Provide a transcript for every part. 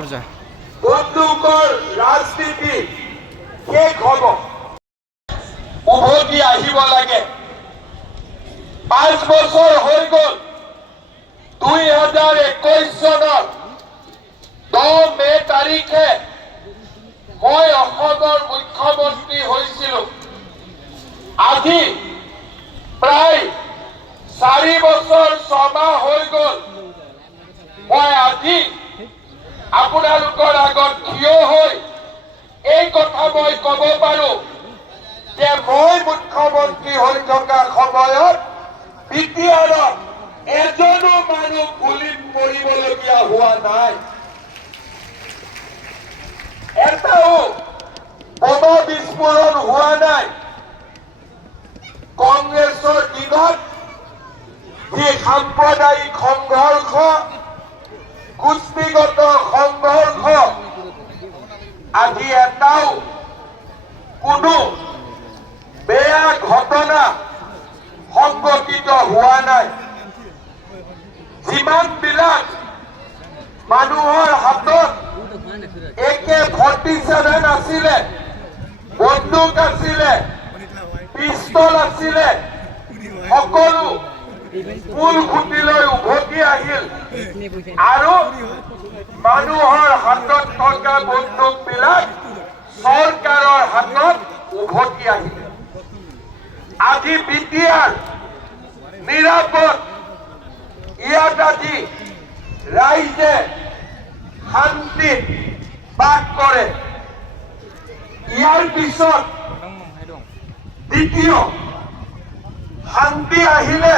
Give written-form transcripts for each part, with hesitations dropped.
বন্দুকৰ ৰাজনীতি শেষ হ'ব উভতি আহিব লাগে 5 বছৰ হৈ গ'ল 2021 চনৰ 10 মে তাৰিখে মই অসমৰ মুখ্যমন্ত্ৰী হৈছিলোঁ আজি প্ৰায় 4 বছৰ 6 মাহ হৈ গ'ল মই আজি আপোনালোকৰ আগত থিয় হৈ এই কথা মই ক'ব পাৰো যে মই মুখ্যমন্ত্ৰী হৈ থকা সময়ত বিটিআৰত এজনো মানুহ গুলীত মৰিবলগীয়া হোৱা নাই এটাও বোমা বিস্ফোৰণ হোৱা নাই কংগ্ৰেছৰ দিনত যি সাম্প্ৰদায়িক সংঘৰ্ষ গোষ্ঠীগত সংঘৰ্ষ আজি এটাও কোনো বেয়া ঘটনা সংঘটিত হোৱা নাই যিমানবিলাক মানুহৰ হাতত AK-47 আছিলে বন্দুক আছিলে পিস্তল আছিলে সকলো মূল খুঁটিলৈ উভতি আহিল আৰু মানুহৰ হাতত থকা বন্দুকবিলাক চৰকাৰৰ হাতত উভতি আহিল আজি বিটিআৰ নিৰাপদ ইয়াত আজি ৰাইজে শান্তিত বাস কৰে ইয়াৰ পিছত দ্বিতীয় শান্তি আহিলে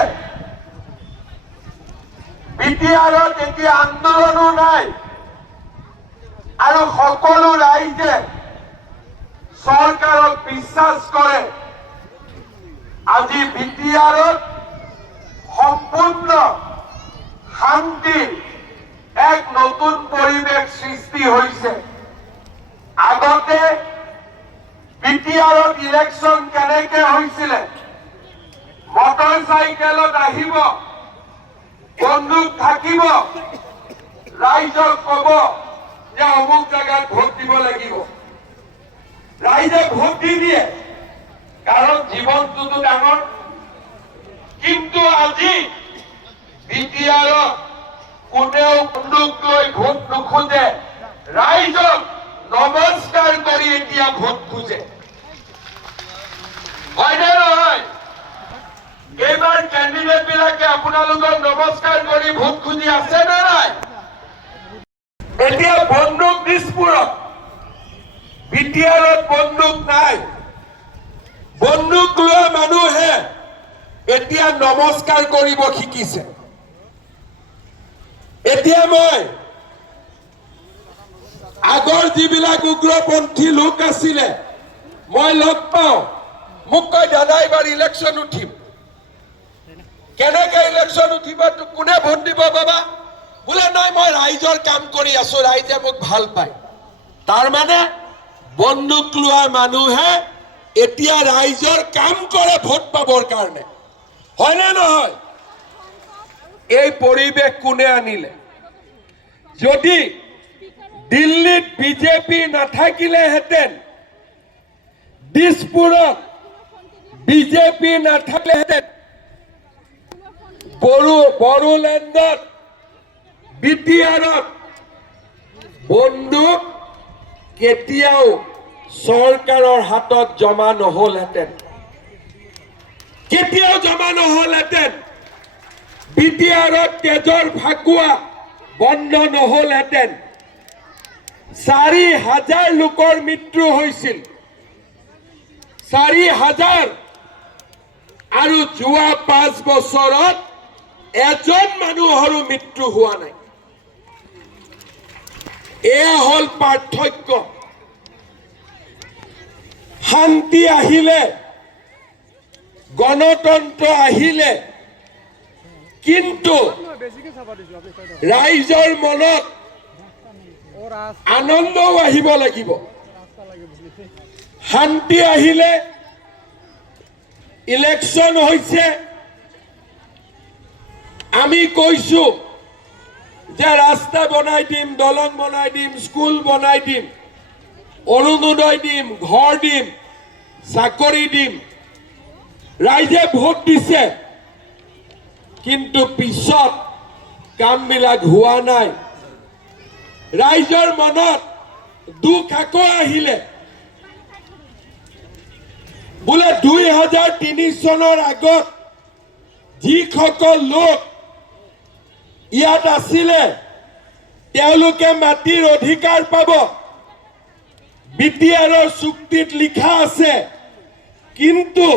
বিটিআৰত এতিয়া আন্দোলনো নাই আৰু সকলো ৰাইজে চৰকাৰক বিশ্বাস কৰে আজি বিটিআৰত সম্পূৰ্ণ শান্তিৰ এক নতুন পৰিৱেশ সৃষ্টি হৈছে আগতে বিটিআৰত ইলেকশ্যন কেনেকে হৈছিলে মটৰচাইকেলত আহিব বন্দুক থাকিব ৰাইজক ক'ব যে অমুক জায়গাত ভোট দিব লাগিব ৰাইজে ভোট দি দিয়ে কাৰণ জীৱনটোতো ডাঙৰ কিন্তু আজি বিটিআৰত কোনেও বন্দুক লৈ ভোট নোখোজে ৰাইজক নমস্কাৰ কৰি এতিয়া ভোট খোজে হয়নে নহয় এইবাৰ কেণ্ডিডেট বিলাকে আপোনালোকক নমস্কাৰ কৰি ভোট খুজি আছে নে নাই এতিয়া বন্দুক বিস্ফোৰণ বিটিআৰত বন্দুক নাই বন্দুক লোৱা মানুহে এতিয়া নমস্কাৰ কৰিব শিকিছে এতিয়া মই আগৰ যিবিলাক উগ্ৰপন্থী লোক আছিলে মই লগ পাওঁ মোক কয় দাদা এইবাৰ ইলেকশ্যন উঠিম কেনেকে ইলেকশ্যন উঠিবা কোনে ভোট দিব বাবা বোলে নাই মই ৰাইজৰ কাম কৰি আছো ৰাইজে মোক ভাল পায় তাৰমানে বন্দুক লোৱা মানুহে এতিয়া ৰাইজৰ কাম কৰে ভোট পাবৰ কাৰণে হয়নে নহয় এই পৰিৱেশ কোনে আনিলে যদি দিল্লীত বিজেপি নাথাকিলেহেঁতেন দিছপুৰত বিজেপি নাথাকিলেহেঁতেন বড়োলেণ্ডত বিটিআৰত বন্দুক কেতিয়াও চৰকাৰৰ হাতত জমা নহলহেঁতেন কেতিয়াও জমা নহলহেঁতেন বিটিআৰত তেজৰ ফাকুৱা বন্ধ নহলহেঁতেন 4,000 লোকৰ মৃত্যু হৈছিল 4,000 আৰু যোৱা 5 বছৰত এজন মানুহৰো মৃত্যু হোৱা নাই এয়া হল পাৰ্থক্য শান্তি আহিলে গণতন্ত্ৰ আহিলে কিন্তু ৰাইজৰ মনত আনন্দও আহিব লাগিব শান্তি আহিলে ইলেকশ্যন হৈছে আমি কৈছো যে ৰাস্তা বনাই দিম, দলং বনাই দিম, স্কুল বনাই দিম, অৰুণোদয় দিম, ঘৰ দিম, চাকৰি দিম। ৰাইজে ভোট দিছে, কিন্তু পিছত কামবিলাক হোৱা নাই। ৰাইজৰ মনত দুখ আকৌ আহিলে। বোলে 2003 চনৰ আগত যিসকল লোক ইয়াত আছিলে তেওঁলোকে মাটিৰ অধিকাৰ পাব। বিটিআৰৰ চুক্তিত লিখা আছে, কিন্তু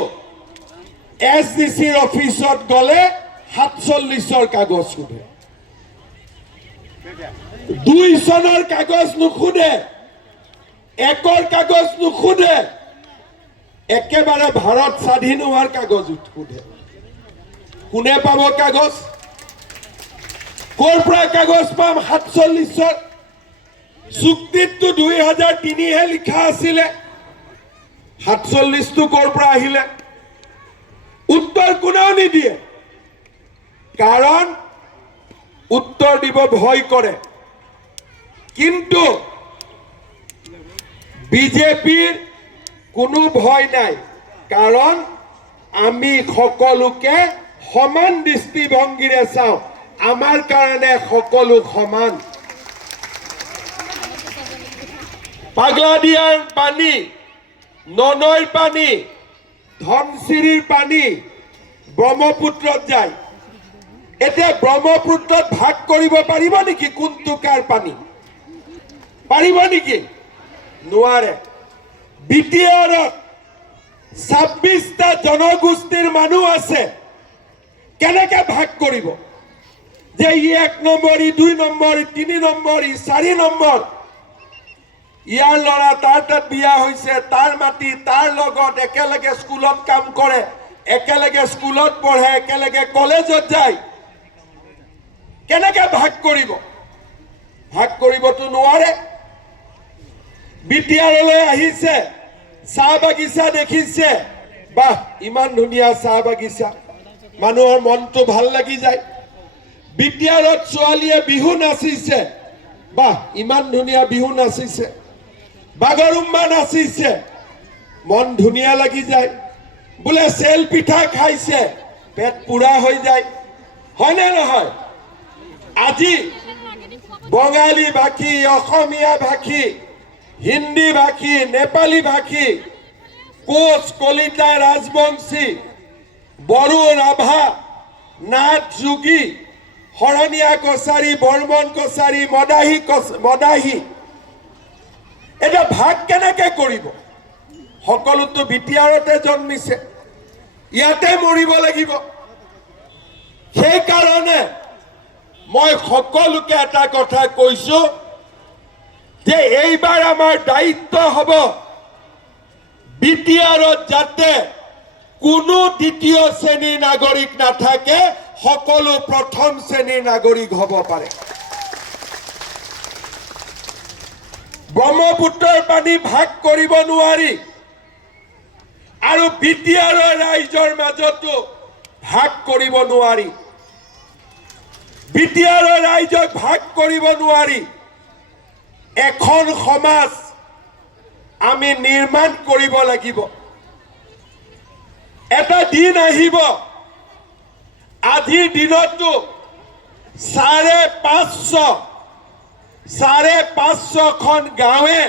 SDCৰ অফিচত গ'লে 47ৰ কাগজ সোধে, 2 চনৰ কাগজ নুসুধে, 1ৰ কাগজ নুসুধে, একেবাৰে ভাৰত স্বাধীন হোৱাৰ কাগজ সোধে। কোনে পাব কাগজ? ক'ৰ পৰা কাগজ পাম? 47ৰ চুক্তিততো 2003 হে লিখা আছিলে, 47টো ক'ৰ পৰা আহিলে? উত্তৰ কোনেও নিদিয়ে, কাৰণ উত্তৰ দিব ভয় কৰে। কিন্তু বিজেপিৰ কোনো ভয় নাই, কাৰণ আমি সকলোকে সমান দৃষ্টিভংগীৰে চাওঁ। আমাৰ কাৰণে সকলো সমান। পাগলাদিয়াৰ পানী, ননৈৰ পানী, ধনশিৰিৰ পানী ব্ৰহ্মপুত্ৰত যায়। এতিয়া ব্ৰহ্মপুত্ৰত ভাগ কৰিব পাৰিব নেকি কোনটো কাৰ পানী? পাৰিব নেকি? নোৱাৰে। বিটিআৰত 26টা জনগোষ্ঠীৰ মানুহ আছে, কেনেকে ভাগ কৰিব? যে ই 1 নম্বৰ, ই 2 নম্বৰ, ই 3 নম্বৰ, ই 4 নম্বৰ। ইয়াৰ ল'ৰা তাৰ তাত বিয়া হৈছে, তাৰ মাটি তাৰ লগত, একেলগে স্কুলত কাম কৰে, একেলগে স্কুলত পঢ়ে, একেলগে কলেজত যায়। কেনেকে ভাগ কৰিব? ভাগ কৰিবতো নোৱাৰে। বিটিআৰলৈ আহিছে, চাহ বাগিচা দেখিছে, বাহ ইমান ধুনীয়া চাহ বাগিচা, মানুহৰ মনটো ভাল লাগি যায়। বিটিআৰত ছোৱালীয়ে বিহু নাচিছে, বাহ ইমান ধুনীয়া বিহু নাচিছে, বাগৰুম্বা নাচিছে, মন ধুনীয়া লাগি যায়। বোলে চেল পিঠা খাইছে, পেট পুৰা হৈ যায়, হয়নে নহয়? আজি বঙালী ভাষী, অসমীয়া ভাষী, হিন্দী ভাষী, নেপালী ভাষী, কোচ, কলিতা, ৰাজবংশী, বড়ো, ৰাভা, নাথ, যোগী, শৰণীয়া কছাৰী, বৰ্মন কছাৰী, মদাহী, এটা ভাগ কেনেকে কৰিব? সকলোতো বিটিআৰতে জন্মিছে, ইয়াতে মৰিব লাগিব। সেইকাৰণে মই সকলোকে এটা কথা কৈছো যে এইবাৰ আমাৰ দায়িত্ব হ'ব বিটিআৰত যাতে কোনো দ্বিতীয় শ্ৰেণীৰ নাগৰিক নাথাকে, সকলো প্ৰথম শ্ৰেণীৰ নাগৰিক হ'ব পাৰে। ব্ৰহ্মপুত্ৰৰ পানী ভাগ কৰিব নোৱাৰি, আৰু বিটিআৰৰ ৰাইজৰ মাজতো ভাগ কৰিব নোৱাৰি। বিটিআৰৰ ৰাইজক ভাগ কৰিব নোৱাৰি। এখন সমাজ আমি নিৰ্মাণ কৰিব লাগিব। এটা দিন আহিব, আজিৰ দিনতো 550খন গাঁৱে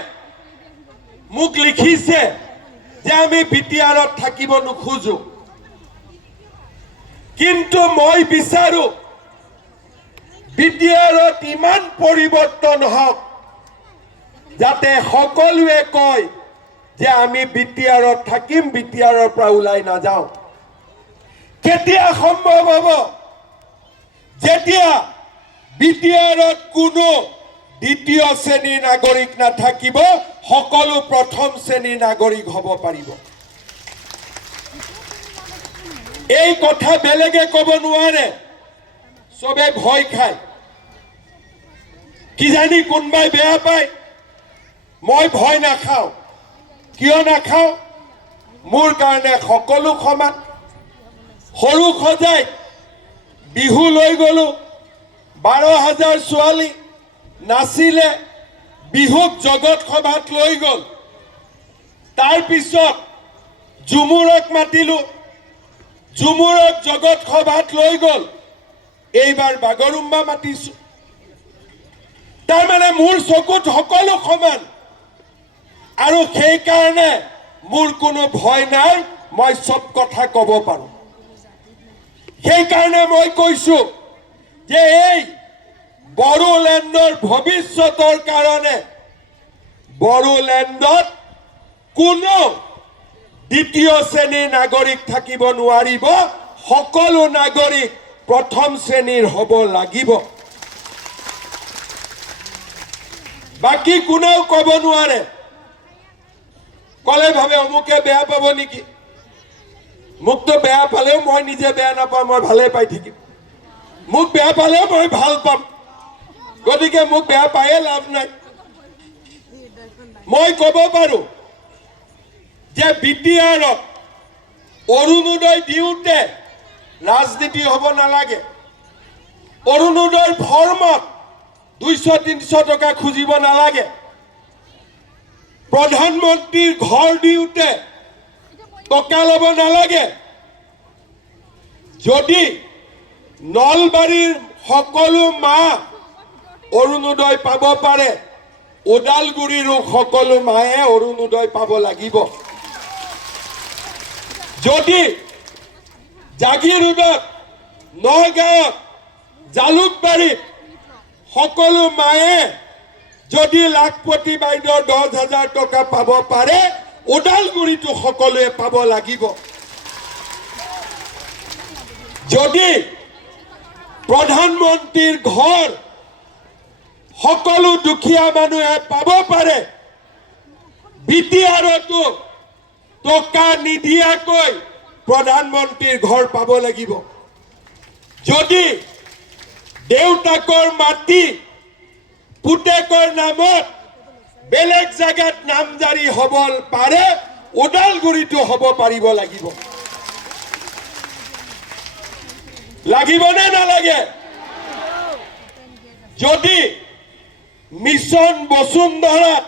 মোক লিখিছে যে আমি বিটিআৰত থাকিব নোখোজো। কিন্তু মই বিচাৰো বিটিআৰত ইমান পৰিৱৰ্তন হওক যাতে সকলোৱে কয় যে আমি বিটিআৰত থাকিম, বিটিআৰৰ পৰা ওলাই নাযাওঁ। কেতিয়া সম্ভৱ হ'ব? যেতিয়া বিটিআৰত কোনো দ্বিতীয় শ্ৰেণীৰ নাগৰিক নাথাকিব, সকলো প্ৰথম শ্ৰেণীৰ নাগৰিক হ'ব পাৰিব। এই কথা বেলেগে ক'ব নোৱাৰে, চবে ভয় খায়। কিজানি কোনোবাই বেয়া পায়, মই ভয় নাখাওঁ। কিয় নাখাওঁ? মোৰ কাৰণে সকলো সমান। সৰু সজাই বিহু লৈ গ'লো, 12,000 ছোৱালী নাচিলে, বিহুক জগত সভাত লৈ গ'ল। তাৰ পিছত ঝুমুৰক মাতিলো, ঝুমুৰক জগত সভাত লৈ গ'ল। এইবাৰ বাগৰুম্বা মাতিছো। তাৰমানে মোৰ চকুত সকলো সমান, আৰু সেইকাৰণে মোৰ কোনো ভয় নাই, মই সব কথা ক'ব পাৰোঁ। সেইকাৰণে মই কৈছো যে এই বড়োলেণ্ডৰ ভৱিষ্যতৰ কাৰণে বড়োলেণ্ডত কোনো দ্বিতীয় শ্ৰেণীৰ নাগৰিক থাকিব নোৱাৰিব, সকলো নাগৰিক প্ৰথম শ্ৰেণীৰ হ'ব লাগিব। বাকী কোনেও ক'ব নোৱাৰে। ক'লে ভাবে অমুকে বেয়া পাব নেকি? মোকতো বেয়া পালেও মই নিজে বেয়া নাপাওঁ, মই ভালে পাই থাকিম। মোক বেয়া পালেও মই ভাল পাম, গতিকে মোক বেয়া পায়ে লাভ নাই। মই ক'ব পাৰোঁ যে বিটিআৰত অৰুণোদয় দিওঁতে ৰাজনীতি হ'ব নালাগে। অৰুণোদয়ৰ ফৰ্মত 200-300 টকা খুজিব নালাগে। প্ৰধানমন্ত্ৰীৰ ঘৰ দিওঁতে টকা ল'ব নালাগে। যদি নলবাৰীৰ সকলো মা অৰুণোদয় পাব পাৰে, ওদালগুৰিৰো সকলো মায়ে অৰুণোদয় পাব লাগিব। যদি জাগিৰোডত, নগাঁৱত, জালুকবাৰীত সকলো মায়ে যদি লাখপতি বাইদেউৰ 10,000 টকা পাব পাৰে, ওদালগুৰিতো সকলোৱে পাব লাগিব। যদি প্ৰধানমন্ত্ৰীৰ ঘৰ সকলো দুখীয়া মানুহে পাব পাৰে, বিটিআৰতো টকা নিদিয়াকৈ প্ৰধানমন্ত্ৰীৰ ঘৰ পাব লাগিব। যদি দেউতাকৰ মাটি পুতেকৰ নামত বেলেগ জাগাত নামজাৰি হ'ব পাৰে, ওদালগুৰিতো হ'ব পাৰিব লাগিব। লাগিবনে নালাগে? যদি মিছন বসুন্ধৰাত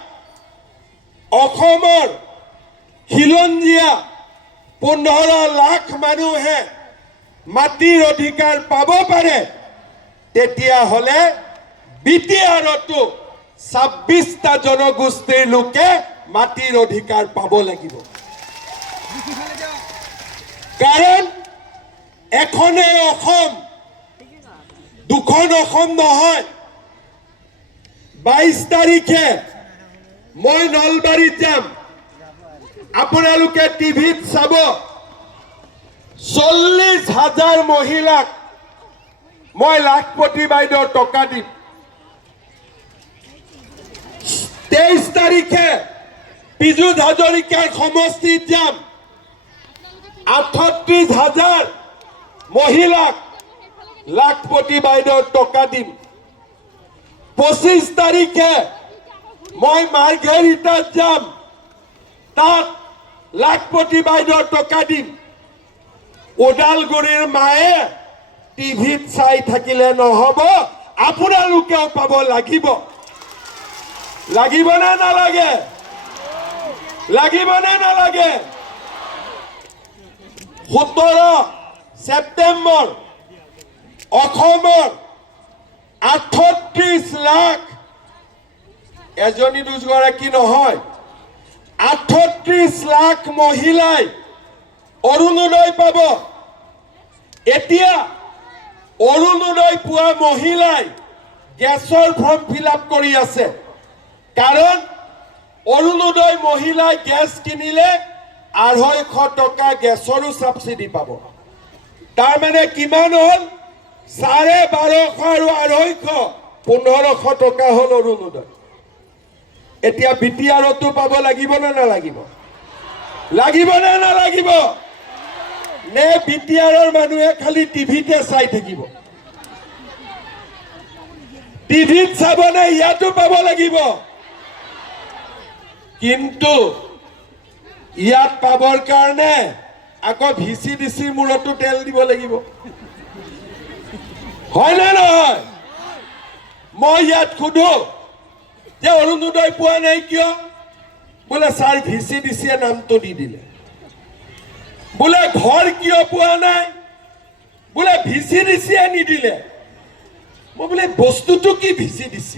অসমৰ খিলঞ্জীয়া 15 লাখ মানুহে মাটিৰ অধিকাৰ পাব পাৰে, তেতিয়াহ'লে বিটিআৰতো 26টা জনগোষ্ঠীৰ লোকে মাটিৰ অধিকাৰ পাব লাগিব। কাৰণ এখনেই অসম, দুখন অসম নহয়। 22 তাৰিখে মই নলবাৰীত যাম, আপোনালোকে টিভিত চাব। 40,000 মহিলাক মই লাখপতি বাইদেউৰ টকা দিম। 23 তাৰিখে পীযুষ হাজৰিকাৰ সমষ্টিত যাম, 38,000 মহিলাক লাখপতি বাইদেউৰ টকা দিম। 25 তাৰিখে মই মাৰ্ঘেৰিটাত যাম, তাত লাখপতি বাইদেউৰ টকা দিম। ওদালগুৰিৰ মায়ে টিভিত চাই থাকিলে নহ'ব, আপোনালোকেও পাব লাগিব। লাগিবনে নালাগে? লাগিবনে নালাগে? 17 ছেপ্টেম্বৰ অসমৰ 38 লাখ, এজনী দুগৰাকী নহয়, 38 লাখ মহিলাই অৰুণোদয় পাব। এতিয়া অৰুণোদয় পোৱা মহিলাই গেছৰ ফৰ্ম ফিল-আপ কৰি আছে, কাৰণ অৰুণোদয় মহিলাই গেছ কিনিলে 250 টকা গেছৰো সাবসিডি পাব। তাৰমানে কিমান হ'ল? 1250 আৰু 250, 1500 টকা হ'ল অৰুণোদয়। এতিয়া বিটিআৰতো পাব লাগিব নে নালাগিব? লাগিব নে নালাগিব? নে বিটিআৰৰ মানুহে খালি টিভিতে চাই থাকিব? টিভিত চাবনে ইয়াতো পাব লাগিব? কিন্তু ইয়াত পাবৰ কাৰণে আকৌ VCDC মূৰতো তেল দিব লাগিব, হয় নে নহয়? মই ইয়াত সোধো যে অৰুণোদয় পোৱা নাই কিয়? বোলে ছাৰ VCDCয়ে নামটো দি দিলে। বোলে ঘৰ কিয় পোৱা নাই? বোলে VCDCয়ে নিদিলে। মই বোলে বস্তুটো কি VCDC?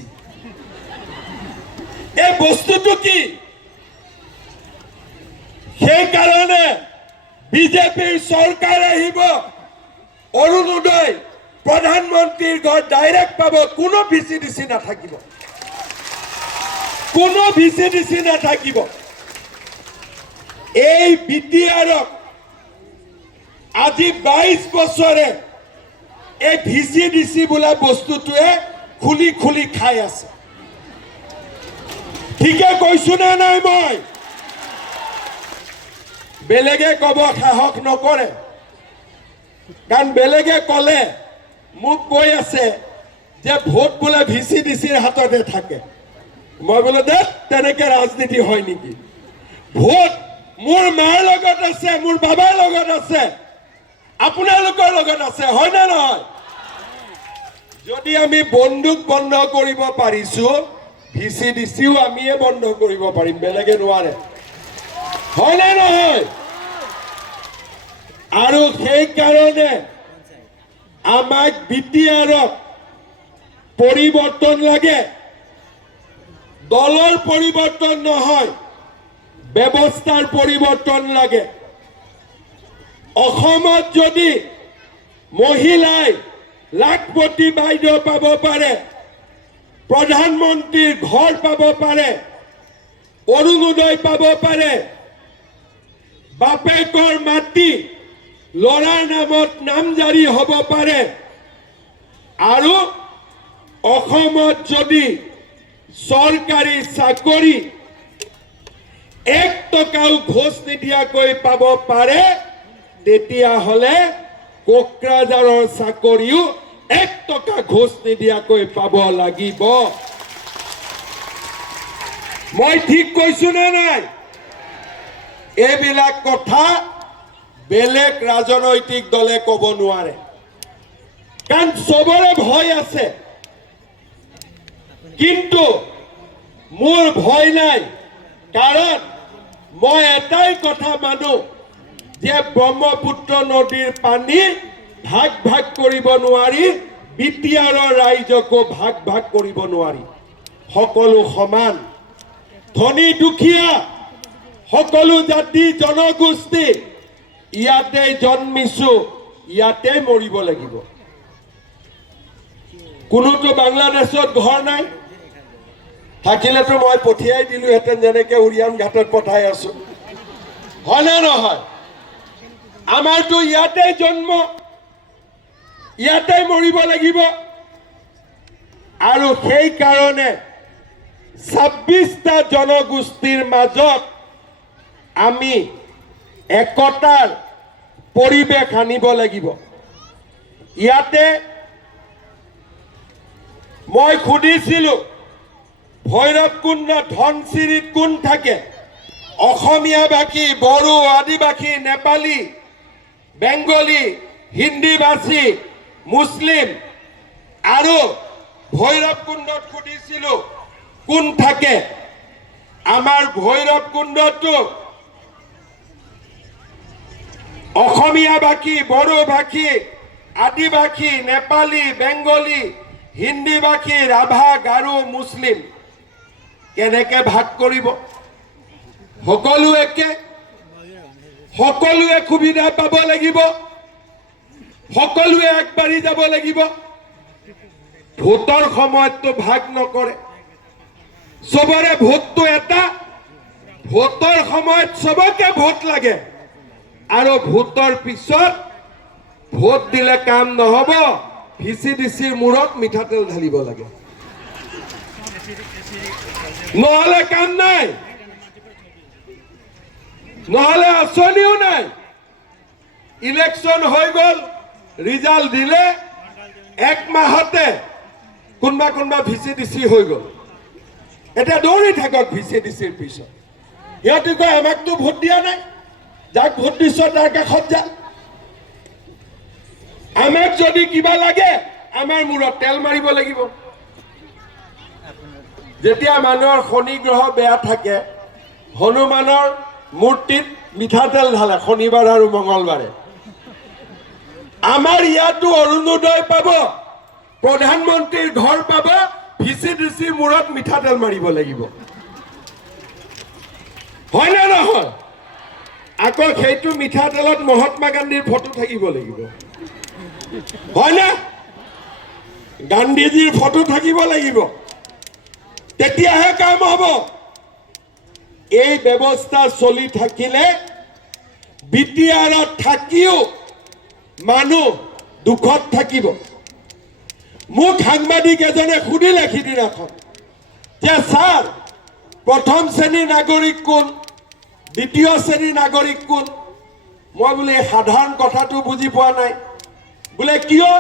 এই বস্তুটো কি? সেইকাৰণে বিজেপিৰ চৰকাৰ আহিব, অৰুণোদয় প্ৰধানমন্ত্ৰীৰ ঘৰ ডাইৰেক্ট পাব, কোনো VCDC নাথাকিব, কোনো VCDC নাথাকিব। এই BTRক আজি 22 বছৰে এই VCDC বোলা বস্তুটোৱে খুলি খুলি খাই আছে। ঠিকে কৈছো নে নাই? মই বেলেগে কব সাহস নকৰে, কাৰণ বেলেগে কলে মোক কৈ আছে যে ভোট বোলে VCDCৰ হাততে থাকে। মই বোলো দে তেনেকে ৰাজনীতি হয় নেকি? ভোট মোৰ মাৰ লগত আছে, মোৰ বাবাৰ লগত আছে, আপোনালোকৰ লগত আছে, হয় নে নহয়? যদি আমি বন্দুক বন্ধ কৰিব পাৰিছো, VCDCও আমিয়ে বন্ধ কৰিব পাৰিম, বেলেগে নোৱাৰে, হয় নে নহয়? আৰু সেইকাৰণে আমাক BTRক পৰিৱৰ্তন লাগে। দলৰ পৰিৱৰ্তন নহয়, ব্যৱস্থাৰ পৰিৱৰ্তন লাগে। অসমত যদি মহিলাই লাখপতি বাইদেউ পাব পাৰে, প্ৰধানমন্ত্ৰীৰ ঘৰ পাব পাৰে, অৰুণোদয় পাব পাৰে, বাপেকৰ মাটি ল'ৰাৰ নামত নামজাৰি হ'ব পাৰে, আৰু অসমত যদি চৰকাৰী চাকৰি 1 টকাও ঘোষ নিদিয়াকৈ পাব পাৰে, তেতিয়াহ'লে কোকৰাঝাৰৰ চাকৰিও 1 টকা ঘোষ নিদিয়াকৈ পাব লাগিব। মই ঠিক কৈছো নে নাই? এইবিলাক কথা বেলেগ ৰাজনৈতিক দলে ক'ব নোৱাৰে, কাৰণ চবৰে ভয় আছে। কিন্তু মোৰ ভয় নাই, কাৰণ মই এটাই কথা মানো যে ব্ৰহ্মপুত্ৰ নদীৰ পানী ভাগ ভাগ কৰিব নোৱাৰি, BTRৰ ৰাইজকো ভাগ ভাগ কৰিব নোৱাৰি। সকলো সমান, ধনী দুখীয়া সকলো জাতি জনগোষ্ঠী ইয়াতে জন্মিছো, ইয়াতে মৰিব লাগিব। কোনোতো বাংলাদেশত ঘৰ নাই, থাকিলেতো মই পঠিয়াই দিলোহেঁতেন, যেনেকে উৰিয়াম ঘাটত পঠাই আছো, হয় নে নহয়? আমাৰতো ইয়াতে জন্ম, ইয়াতে মৰিব লাগিব। আৰু সেইকাৰণে 26টা জনগোষ্ঠীৰ মাজত আমি একতাৰ পৰিৱেশ আনিব লাগিব। ইয়াতে মই সুধিছিলো ভৈৰৱকুণ্ড ধনচিৰিত কোন থাকে? অসমীয়া ভাষী, বড়ো, আদিবাসী, নেপালী, বেংগলী, হিন্দী ভাষী, মুছলিম, আৰু ভৈৰৱকুণ্ডত সুধিছিলো কোন থাকে? আমাৰ ভৈৰৱকুণ্ডতো অসমীয়া ভাষী, বড়ো ভাষী, আদিবাসী, নেপালী, বেংগলী, হিন্দী ভাষী, ৰাভা, গাৰো, মুছলিম কেনেকে ভাগ কৰিব? সকলো একে, সকলোৱে সুবিধা পাব লাগিব, সকলোৱে আগবাঢ়ি যাব লাগিব। ভোটৰ সময়ততো ভাগ নকৰে, চবৰে ভোটটো এটা, ভোটৰ সময়ত চবকে ভোট লাগে, আৰু ভোটৰ পিছত ভোট দিলে কাম নহব, VCDCৰ মূৰত মিঠাতেল ঢালিব লাগে, নহলে কাম নাই, নহলে আঁচনিও নাই। ইলেকশন হৈ গল, ৰিজাল্ট দিলে 1 মাহতে কোনবা কোনবা VCDC হৈ গল। এটা দৌৰি থাকক VCDCৰ পিছত। সিহঁতে কয় আমাকতো ভোট দিয়া নাই, যাক ভোট দিছ তাৰ কাষত যা। আমাক যদি কিবা লাগে আমাৰ মূৰত তেল মাৰিব লাগিব, যেতিয়া মানুহৰ শনি গ্ৰহ বেয়া থাকে হনুমানৰ মূৰ্তিত মিঠাতেল ঢালে শনিবাৰ আৰু মঙলবাৰে আমাৰ ইয়াতো অৰুণোদয় পাব প্ৰধানমন্ত্ৰীৰ ঘৰ পাব ভিচিডিচি মূৰত মিঠাতেল মাৰিব লাগিব হয় না নহয় আকৌ সেইটো মিঠাতেলত মহাত্মা গান্ধীৰ ফটো থাকিব লাগিব হয় না গান্ধীজীৰ ফটো থাকিব লাগিব তেতিয়াহে কাম হ'ব এই ব্যৱস্থা চলি থাকিলে বিটিআৰত থাকিও মানুহ দুখত থাকিব মোক সাংবাদিক এজনে সুধিলে সিদিনাখন যে ছাৰ প্ৰথম শ্ৰেণীৰ নাগৰিক কোন দ্বিতীয় শ্ৰেণীৰ নাগৰিক কোন মই বোলে সাধাৰণ কথাটো বুজি পোৱা নাই বোলে কিয়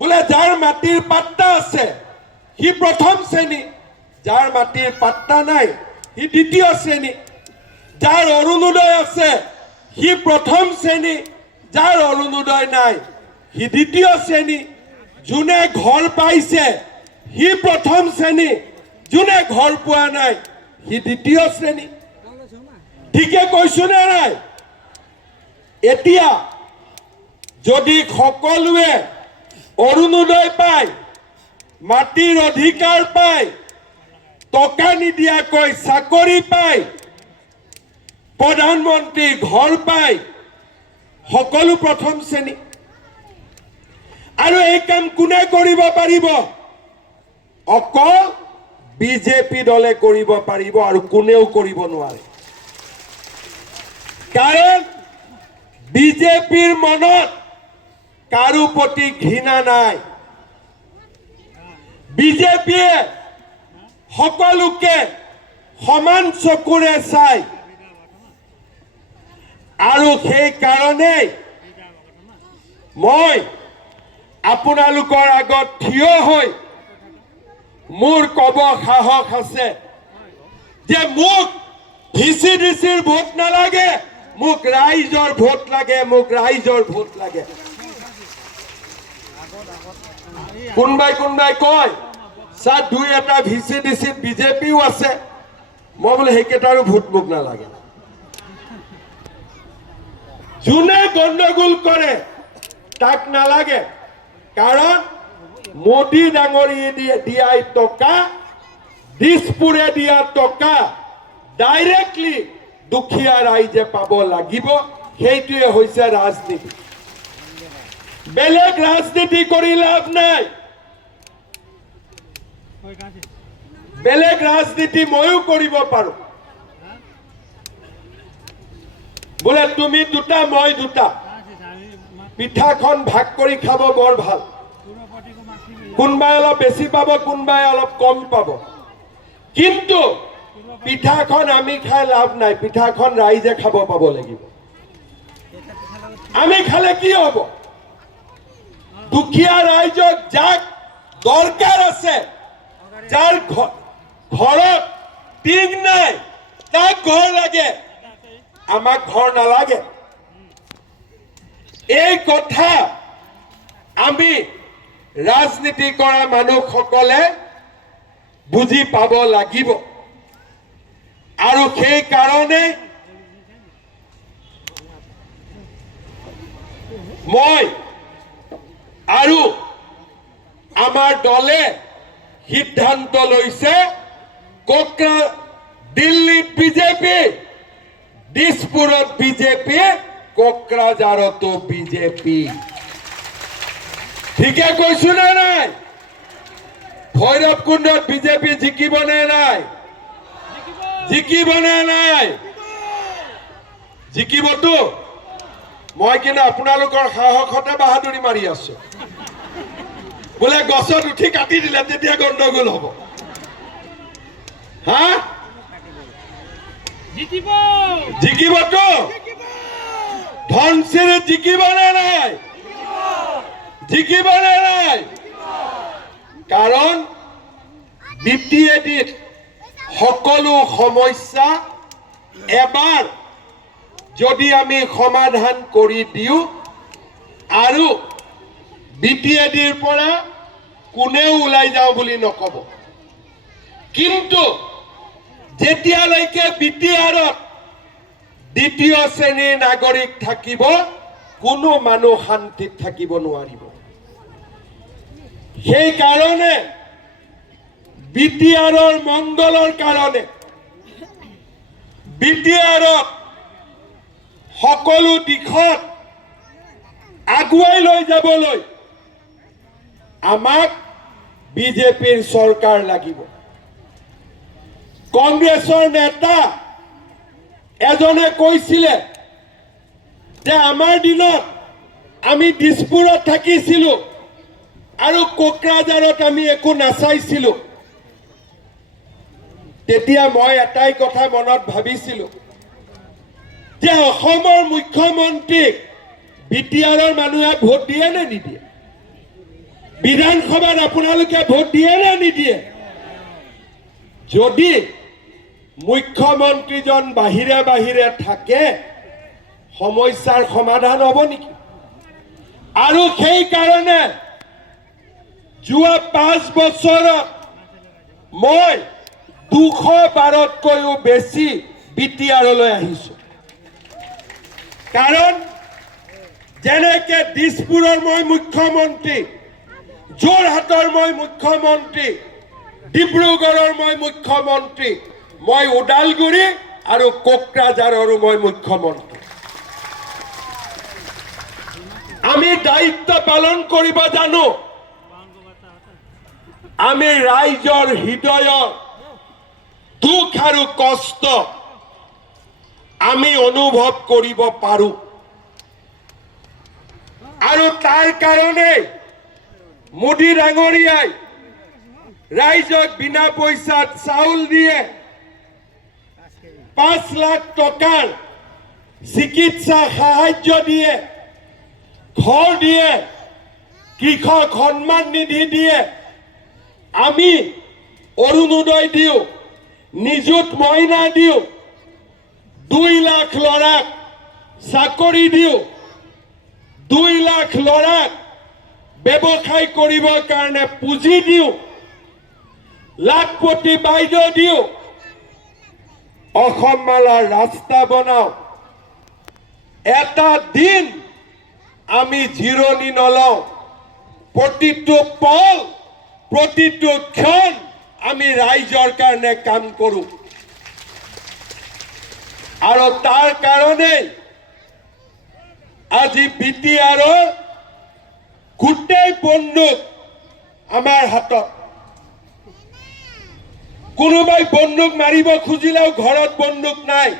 বোলে যাৰ মাটিৰ পাট্টা আছে সি প্ৰথম শ্ৰেণী যাৰ মাটিৰ পাট্টা নাই সি দ্বিতীয় শ্ৰেণী যাৰ অৰুণোদয় আছে সি প্ৰথম শ্ৰেণী যাৰ অৰুণোদয় নাই সি দ্বিতীয় শ্ৰেণী যোনে ঘৰ পাইছে সি প্ৰথম শ্ৰেণী যোনে ঘৰ পোৱা নাই সি দ্বিতীয় শ্ৰেণী ঠিকে কৈছো নে নাই এতিয়া যদি সকলোৱে অৰুণোদয় পায় মাটিৰ অধিকাৰ পায় টকা নিদিয়াকৈ চাকৰি পায় প্ৰধানমন্ত্ৰী ঘৰ পায় সকলো প্ৰথম শ্ৰেণী আৰু এই কাম কোনে কৰিব পাৰিব অকল বিজেপি দলে কৰিব পাৰিব আৰু কোনেও কৰিব নোৱাৰে কাৰণ বিজেপিৰ মনত কাৰো প্ৰতি ঘৃণা নাই বিজেপিয়ে সকলোকে সমান চকুৰে চায় আৰু সেই কাৰণে মই আপোনালোকৰ আগত থিয় হৈ মোৰ কব সাহস আছে যে মোক ভিচিডিচিৰ ভোট নালাগে মোক ৰাইজৰ ভোট লাগে মোক ৰাইজৰ ভোট লাগে কোনবাই কয় ছাৰ দুই এটা ভিচিডিচিত বিজেপিও আছে মই বোলে সেইকেইটাৰো ভোট মোক নালাগে যোনে গণ্ডগোল কৰে তাক নালাগে কাৰণ মোদী ডাঙৰীয়ে দিয়া টকা দিছপুৰে দিয়া টকা ডাইৰেক্টলি দুখীয়া ৰাইজে পাব লাগিব সেইটোৱে হৈছে ৰাজনীতি বেলেগ ৰাজনীতি কৰি লাভ নাই বেলেগ ৰাজনীতি ময়ো কৰিব পাৰো বোলে তুমি দুটা মই দুটা পিঠাখন ভাগ কৰি খাব বৰ ভাল কোনবাই অলপ বেছি পাব কোনবাই অলপ কম পাব কিন্তু পিঠাখন আমি খাই লাভ নাই পিঠাখন ৰাইজে খাব পাব লাগিব আমি খালে কি হ'ব দুখীয়া ৰাইজক যাক দৰকাৰ আছে যাৰ ঘৰত টিং নাই তাক ঘৰ লাগে আমাক ঘৰ নালাগে এই কথা আমি ৰাজনীতি কৰা মানুহসকলে বুজি পাব লাগিব আৰু সেই কাৰণে মই আৰু আমাৰ দলে সিদ্ধান্ত লৈছে দিল্লীত বিজেপি দিছপুৰত বিজেপি কোকৰাঝাৰতো বিজেপি ঠিকে কৈছো নে নাই ভৈৰৱকুণ্ডত বিজেপি জিকিব নে নাই জিকিব নে নাই জিকিবতো মই কিন্তু আপোনালোকৰ সাহসতে বাহাদুৰি মাৰি আছো বোলে গছত উঠি কাটি দিলে তেতিয়া গণ্ডগোল হ'ব হা জিকিবতো ধনশিৰি জিকিব নে নাই জিকিব নে নাই কাৰণ বিটিএডিত সকলো সমস্যা এবাৰ যদি আমি সমাধান কৰি দিও আৰু বিটিএডিৰ পৰা কোনেও ওলাই যাও বুলি নকব কিন্তু যেতিয়ালৈকে বিটিআৰত দ্বিতীয় শ্ৰেণীৰ নাগৰিক থাকিব কোনো মানুহ শান্তিত থাকিব নোৱাৰিব। সেই কাৰণে বিটিআৰৰ মংগলৰ কাৰণে বিটিআৰত সকলো দিশত আগুৱাই লৈ যাবলৈ আমাক বিজেপিৰ চৰকাৰ লাগিব। কংগ্ৰেছৰ নেতা এজনে কৈছিলে যে আমাৰ দিনত আমি দিছপুৰত থাকিছিলোঁ আৰু কোকৰাঝাৰত আমি একো নাচাইছিলোঁ। তেতিয়া মই এটাই কথা মনত ভাবিছিলোঁ যে অসমৰ মুখ্যমন্ত্ৰীক বিটিআৰৰ মানুহে ভোট দিয়ে নে নিদিয়ে? বিধানসভাত আপোনালোকে ভোট দিয়ে নে নিদিয়ে? যদি মুখ্যমন্ত্ৰীজন বাহিৰে বাহিৰে থাকে সমস্যাৰ সমাধান হ'ব নেকি? আৰু সেই কাৰণে যোৱা 5 বছৰত মই 212তকৈও বেছি বিটিআৰলৈ আহিছোঁ। কাৰণ যেনেকে দিছপুৰৰ মই মুখ্যমন্ত্ৰী, যোৰহাটৰ মই মুখ্যমন্ত্ৰী, ডিব্ৰুগড়ৰ মই মুখ্যমন্ত্ৰী, মই ওদালগুৰি আৰু কোকৰাঝাৰৰো মই মুখ্যমন্ত্ৰী। আমি দায়িত্ব পালন কৰিব জানো। আমি ৰাইজৰ হৃদয়ৰ দুখ আৰু কষ্ট আমি অনুভৱ কৰিব পাৰো। আৰু তাৰ কাৰণে মোদী ডাঙৰীয়াই ৰাইজক বিনা পইচাত চাউল দিয়ে, 5 লাখ টকাৰ চিকিৎসা সাহায্য দিয়ে, ঘৰ দিয়ে, কৃষক সন্মান নিধি দিয়ে, আমি অৰুণোদয় দিওঁ, নিযুত মইনা দিওঁ, 2 লাখ ল'ৰাক চাকৰি দিওঁ, 2 লাখ ল'ৰাক ব্যৱসায় কৰিবৰ কাৰণে পুঁজি দিওঁ, লাখপতি বাইদেউ দিওঁ, অসম মালাৰ ৰাস্তা বনাওঁ। এটা দিন আমি জিৰণি নলওঁ। প্ৰতিটো পল, প্ৰতিটো ক্ষণ আমি ৰাইজৰ কাৰণে কাম কৰোঁ। আৰু তাৰ কাৰণে আজি বিটিআৰৰ গোটেই বন্দুক আমাৰ হাতত। কোনোবাই বন্দুক মাৰিব খুজিলেও ঘৰত বন্দুক নাই,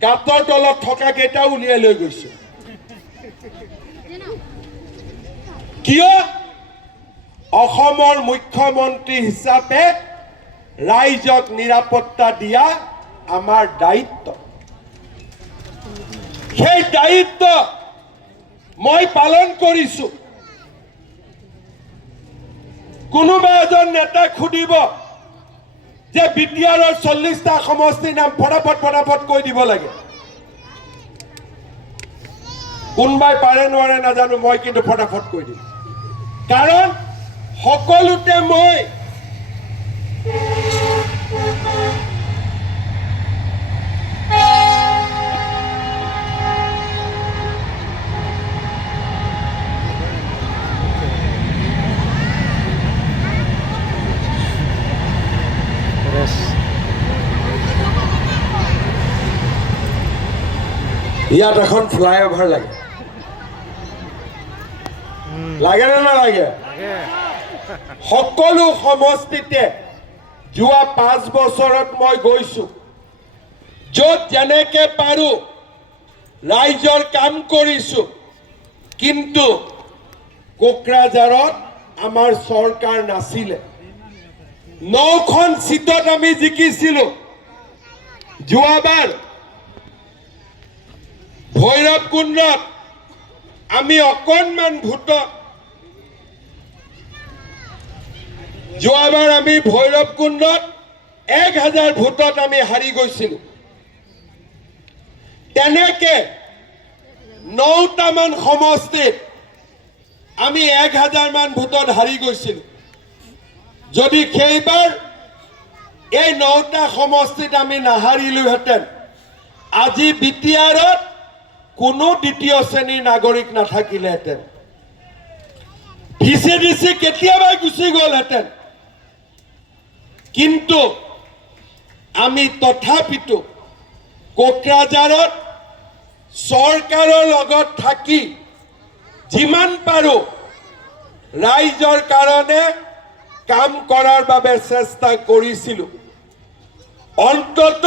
গাঁতৰ তলত থকা কেইটা উলিয়াই লৈ গৈছে। কিয়? অসমৰ মুখ্যমন্ত্ৰী হিচাপে ৰাইজক নিৰাপত্তা দিয়া আমাৰ দায়িত্ব। সেই দায়িত্ব মই পালন কৰিছো। কোনোবা এজন নেতাক সুধিব যে বিটিআৰৰ 40টা সমষ্টিৰ নাম ফটাফট কৈ দিব লাগে। কোনোবাই পাৰে নোৱাৰে নাজানো, মই কিন্তু ফটাফট কৈ দিম। কাৰণ সকলোতে মই ইয়াত এখন ফ্লাইঅভাৰ লাগে, লাগে নে নালাগে? সকলো সমষ্টিতে যোৱা 5 বছৰত মই গৈছো, য'ত যেনেকে পাৰো ৰাইজৰ কাম কৰিছো। কিন্তু কোকৰাঝাৰত আমাৰ চৰকাৰ নাছিলে। 9খন সিটত আমি জিকিছিলো। যোৱাবাৰ ভৈৰৱকুণ্ডত আমি অকণমান ভোটত, যোৱাবাৰ আমি ভৈৰৱকুণ্ডত 1000 ভোটত আমি হাৰি গৈছিলো। তেনেকে 9টামান সমষ্টিত আমি 1000 মান ভোটত হাৰি গৈছিলো। যদি সেইবাৰ এই 9টা সমষ্টিত আমি নাহাৰিলোহেঁতেন আজি বিটিআৰত কোনো দ্বিতীয় শ্ৰেণীৰ নাগৰিক নাথাকিলেহেঁতেন ভিচিডিচি কেতিয়াবাই গুচি গ'লহেঁতেন কিন্তু আমি তথাপিতো কোকৰাঝাৰত চৰকাৰৰ লগত থাকি যিমান পাৰো ৰাইজৰ কাৰণে কাম কৰাৰ বাবে চেষ্টা কৰিছিলোঁ অন্তত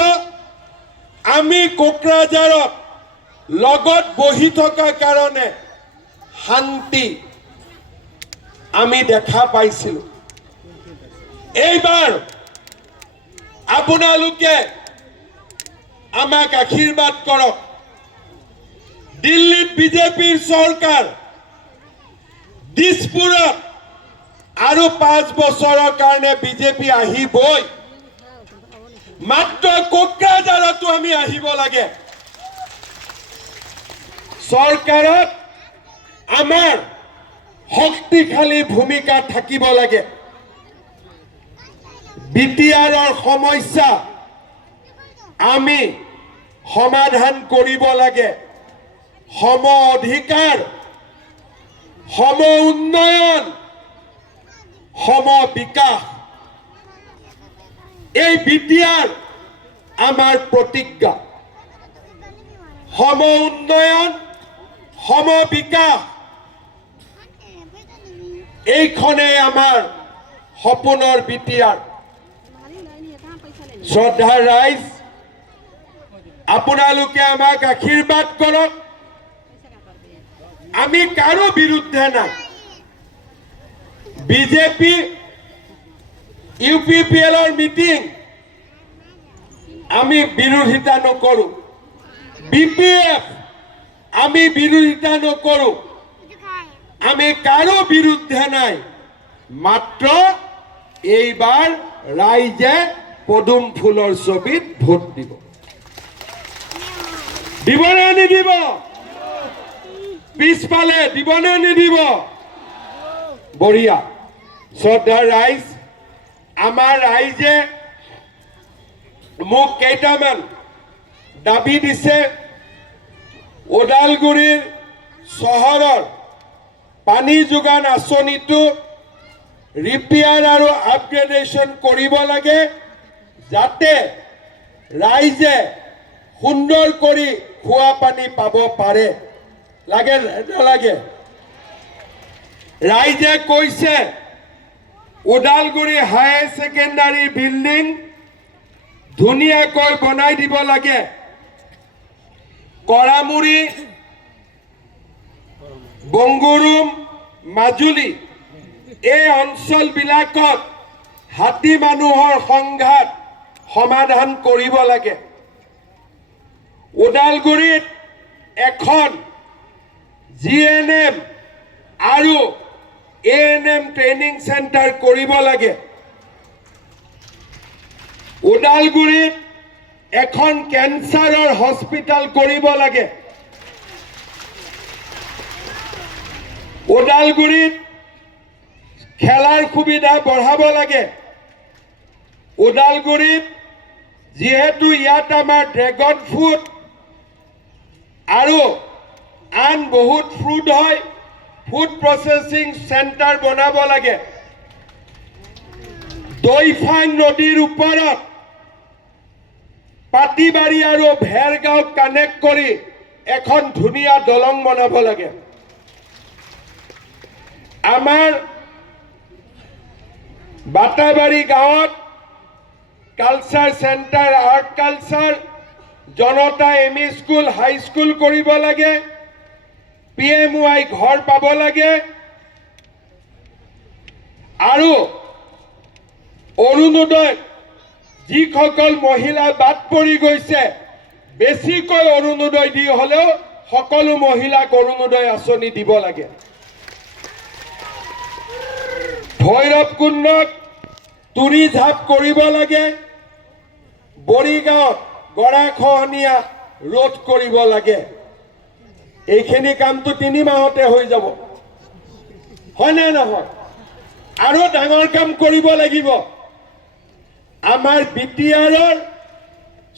আমি কোকৰাঝাৰত লগত বহি থকা কাৰণে শান্তি আমি দেখা পাইছিলোঁ এইবাৰ আপোনালোকে আমাক আশীৰ্বাদ কৰক দিল্লীত বিজেপিৰ চৰকাৰ দিছপুৰত আৰু 5 বছৰৰ কাৰণে বিজেপি আহিবই মাত্ৰ কোকৰাঝাৰতো আমি আহিব লাগে চৰকাৰত আমাৰ শক্তিশালী ভূমিকা থাকিব লাগে বিটিআৰৰ সমস্যা আমি সমাধান কৰিব লাগে সম অধিকাৰ সম উন্নয়ন সম বিকাশ এই বিটিআৰ আমাৰ প্ৰতিজ্ঞা সম উন্নয়ন সম বিকাশ এইখনে আমাৰ সপোনৰ বিটিআৰ শ্ৰদ্ধাৰ ৰাইজ আপোনালোকে আমাক আশীৰ্বাদ কৰক আমি কাৰো বিৰুদ্ধে নাই বিজেপি ইউপিপিএলৰ মিটিং আমি বিৰোধিতা নকৰো বিপিএফ আমি বিৰোধিতা নকৰো আমি কাৰো বিৰুদ্ধে নাই মাত্ৰ এইবাৰ ৰাইজে পদুম ফুলৰ ছবিত ভোট দিব দিবনে নিদিব পিছফালে দিবনে নিদিব বঢ়িয়া শ্ৰদ্ধাৰ ৰাইজ আমাৰ ৰাইজে মোক কেইটামান দাবী দিছে ওদালগুৰিৰ চহৰৰ পানী যোগান আঁচনিটো ৰিপেয়াৰ আৰু আপগ্ৰেডেশ্যন কৰিব লাগে যাতে ৰাইজে সুন্দৰ কৰি খোৱা পানী পাব পাৰে লাগে নালাগে ৰাইজে কৈছে ওদালগুৰি হায়াৰ ছেকেণ্ডাৰী বিল্ডিং ধুনীয়াকৈ বনাই দিব লাগে কৰামুৰি বংগুৰুম মাজুলী এই অঞ্চলবিলাকত হাতী মানুহৰ সংঘাত সমাধান কৰিব লাগে ওদালগুৰিত এখন জিএনএম আৰু এএনএম ট্ৰেইনিং চেণ্টাৰ কৰিব লাগে ওদালগুৰিত এখন কেন্সাৰৰ হস্পিটাল কৰিব লাগে ওদালগুৰিত খেলাৰ সুবিধা বঢ়াব লাগে ওদালগুৰিত যেহেতু ইয়াত আমাৰ ড্ৰেগন ফ্ৰুট আৰু আন বহুত ফ্ৰুট হয় ফুড প্ৰসেসিং সেন্টাৰ বনাব লাগে দৈফাং নদীৰ ওপৰত পাটিবাৰী আৰু ভেৰগাঁও কানেক্ট কৰি এখন ধুনীয়া দলং বনাব লাগে আমাৰ বাটাবাৰী গাঁৱত কালচাৰ সেন্টাৰ আৰ্ট কালচাৰ জনতা এমই স্কুল হাই স্কুল কৰিব লাগে পিএমৱাই ঘৰ পাব লাগে আৰু অৰুণোদয় যিসকল মহিলা বাদ পৰি গৈছে বেছিকৈ অৰুণোদয় দি হলেও সকলো মহিলাক অৰুণোদয় আঁচনি দিব লাগে ভৈৰৱকুণ্ডত তুৰি ঝাপ কৰিব লাগে বৰিগাঁৱত গৰাখহনীয়া ৰোধ কৰিব লাগে এইখিনি কামটো 3 মাহতে হৈ যাব হয় না নহয় আৰু ডাঙৰ কাম কৰিব লাগিব আমাৰ বিটিআৰৰ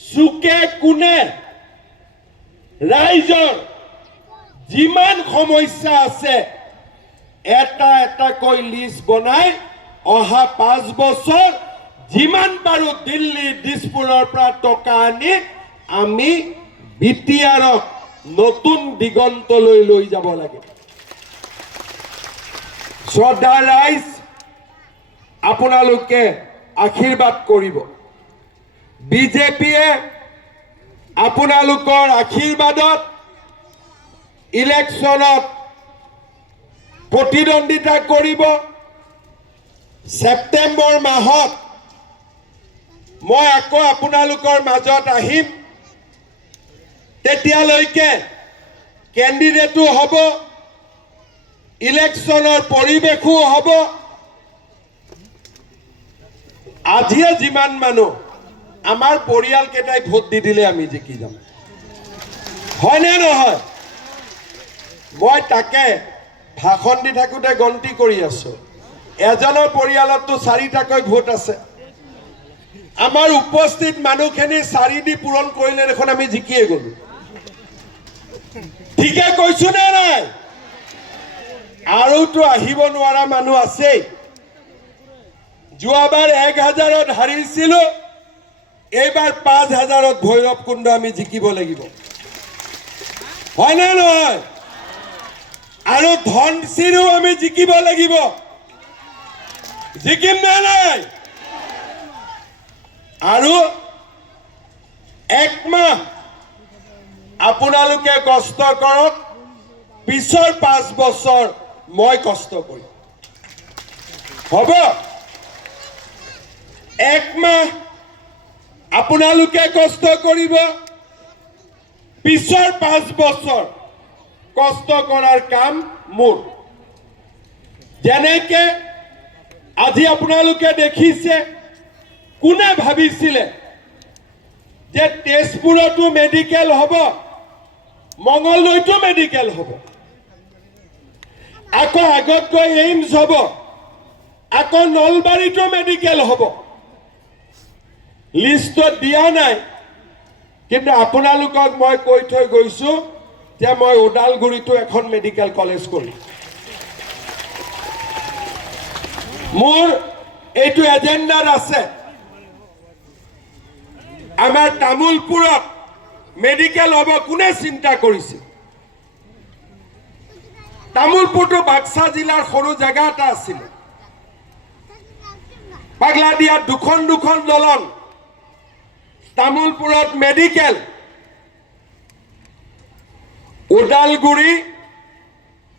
চুকে কোণে ৰাইজৰ যিমান সমস্যা আছে এটা এটাকৈ লিষ্ট বনাই অহা 5 বছৰ যিমান পাৰো দিল্লী দিছপুৰৰ পৰা টকা আনি আমি বিটিআৰক নতুন দিগন্তলৈ লৈ যাব লাগে। শ্ৰদ্ধা ৰাইজ, আপোনালোকে আশীৰ্বাদ কৰিব। বিজেপিয়ে আপোনালোকৰ আশীৰ্বাদত ইলেকশ্যনত প্ৰতিদ্বন্দ্বিতা কৰিব। ছেপ্টেম্বৰ মাহত মই আকৌ আপোনালোকৰ মাজত আহিম। তেতিয়ালৈকে কেণ্ডিডেটো হ'ব, ইলেকশ্যনৰ পৰিৱেশো হ'ব। আজিয়ে যিমান মানুহ আমাৰ পৰিয়ালকেইটাই ভোট দি দিলে আমি জিকি যাম, হয়নে নহয়? মই তাকে ভাষণ দি থাকোঁতে গন্তি কৰি আছো, এজনৰ পৰিয়ালততো 4টাকৈ ভোট আছে। আমাৰ উপস্থিত মানুহখিনি 4 দি পূৰণ কৰিলে দেখোন আমি জিকিয়ে গলো। ঠিকে কৈছো নে নাই? আৰুতো আহিব নোৱাৰা মানুহ আছেই। যোৱাবাৰ 1000ত হাৰিছিলো, এইবাৰ 5000ত ভৈৰৱ কুণ্ড আমি জিকিব লাগিব, হয়নে নহয়? আৰু ধনশিৰো আমি জিকিব লাগিব। জিকিম নে নাই? আৰু 1 মাহ আপোনালোকে কষ্ট কৰক, পিছৰ 5 বছৰ মই কষ্ট কৰিম, হ'ব? 1 মাহ আপোনালোকে কষ্ট কৰিব, পিছৰ 5 বছৰ কষ্ট কৰাৰ কাম মোৰ। যেনেকে আজি আপোনালোকে দেখিছে, কোনে ভাবিছিলে যে তেজপুৰতো মেডিকেল হ'ব, মঙলদৈতো মেডিকেল হ'ব, আকৌ আগতকৈ এইমছ হ'ব, আকৌ নলবাৰীতো মেডিকেল হ'ব। লিষ্টত দিয়া নাই, কিন্তু আপোনালোকক মই কৈ থৈ গৈছো যে মই ওদালগুৰিতো এখন মেডিকেল কলেজ কৰিম। মোৰ এইটো এজেণ্ডাত আছে। আমাৰ তামুলপুৰত মেডিকেল হ'ব, কোনে চিন্তা কৰিছে? তামুলপুৰটো বাক্সা জিলাৰ সৰু জেগা এটা আছিল। পাগলাদিয়াত দুখন দলং, তামুলপুৰত মেডিকেল। ওদালগুৰি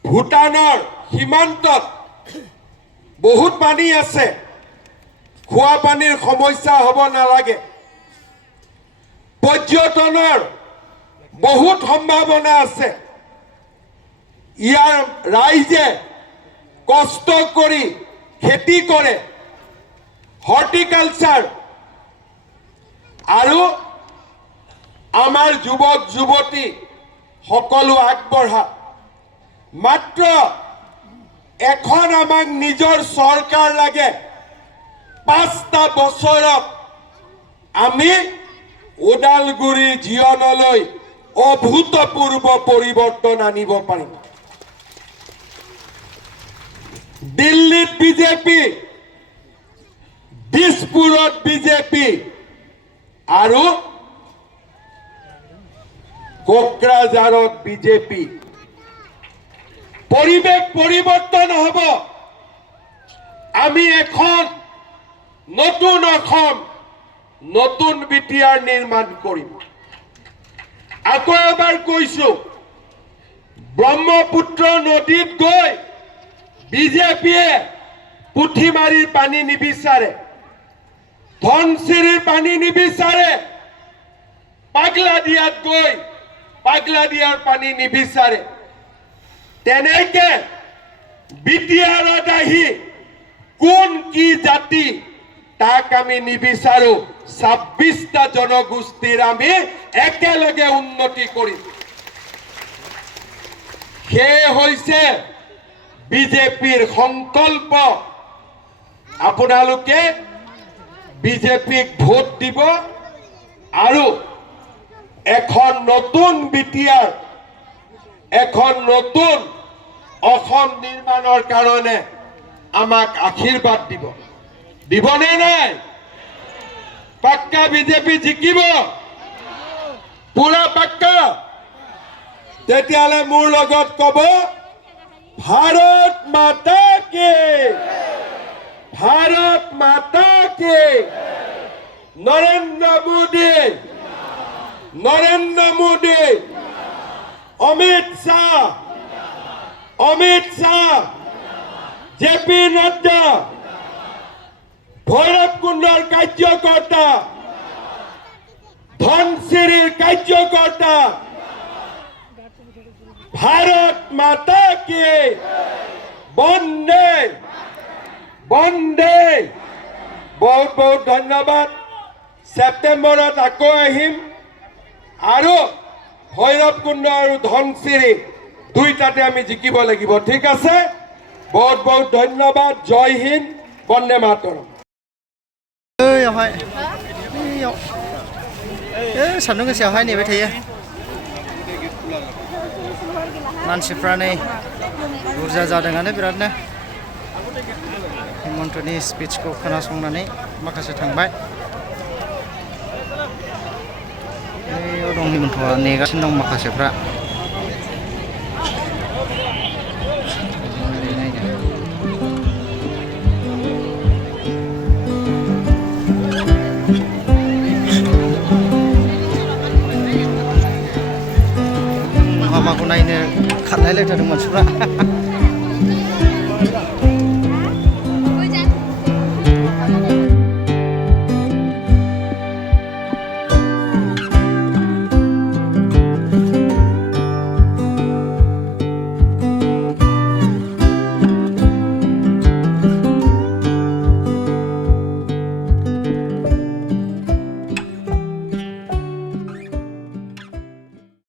ভূটানৰ সীমান্তত বহুত পানী আছে, খোৱা পানীৰ সমস্যা হ'ব নালাগে। পৰ্যটনৰ বহুত সম্ভাৱনা আছে। ইয়াৰ ৰাইজে কষ্ট কৰি খেতি কৰে, হৰ্টিকালচাৰ, আৰু আমাৰ যুৱক যুৱতী সকলো আগবঢ়া। মাত্ৰ এখন আমাক নিজৰ চৰকাৰ লাগে। 5টা বছৰত আমি ওদালগুৰি জীৱনলৈ অভূতপূৰ্ব পৰিৱৰ্তন আনিব পাৰিম। দিল্লীত বিজেপি, দিছপুৰত বিজেপি আৰু কোকৰাঝাৰত বিজেপি। পৰিৱেশ পৰিৱৰ্তন হ'ব। আমি এখন নতুন অসম, নতুন বিটিআৰ নিৰ্মাণ কৰিম। আকৌ এবাৰ কৈছো, ব্ৰহ্মপুত্ৰ নদীত গৈ বিজেপিয়ে পুঠিমাৰীৰ পানী নিবিচাৰে, ধনশিৰিৰ পানী নিবিচাৰে, পাগলাদিয়াত গৈ পাগলাদিয়াৰ পানী নিবিচাৰে। তেনেকে বিটিআৰত আহি কোন কি জাতি তাক আমি নিবিচাৰো। 26টা জনগোষ্ঠীৰ আমি একেলগে উন্নতি কৰিম। সেয়ে হৈছে বিজেপিৰ সংকল্প। আপোনালোকে বিজেপিক ভোট দিব আৰু এখন নতুন বিটিআৰ এখন নতুন অসম নিৰ্মাণৰ কাৰণে আমাক আশীৰ্বাদ দিব দিবনে নাই পাক্কা বিজেপি জিকিব পুৰা পাক্কা তেতিয়ালে মোৰ লগত কব ভাৰত মাতা কি भारत माता के नरेंद्र मोदी अमित शाह जेपी नड्डा भैरवकुंडर कार्यकर्ता धनसिरीर कार्यकर्ता भारत माता के বন্দে বহুত বহুত ধন্যবাদ সেপ্টেম্বৰত আকৌ আহিম আৰু ভৈৰৱকুণ্ড আৰু ধনচিৰি দুইটাতে আমি জিকিব লাগিব ঠিক আছে বহুত বহুত ধন্যবাদ জয় হিন্দ বন্দে মাতৰম सान्दुं गोसायावहाय नेबाय थायो मानसिफ्रा नै बुरजा जादोंआनो बिरादनो हिमन्तनि स्पिचखौ खोनासंनानै माखासे थांबाय बैयाव दं हिमन्तआ नेगासिनो दं माखासेफ्रा मामाखौ नायनो खारलायलायथारदों मानसिफ्रा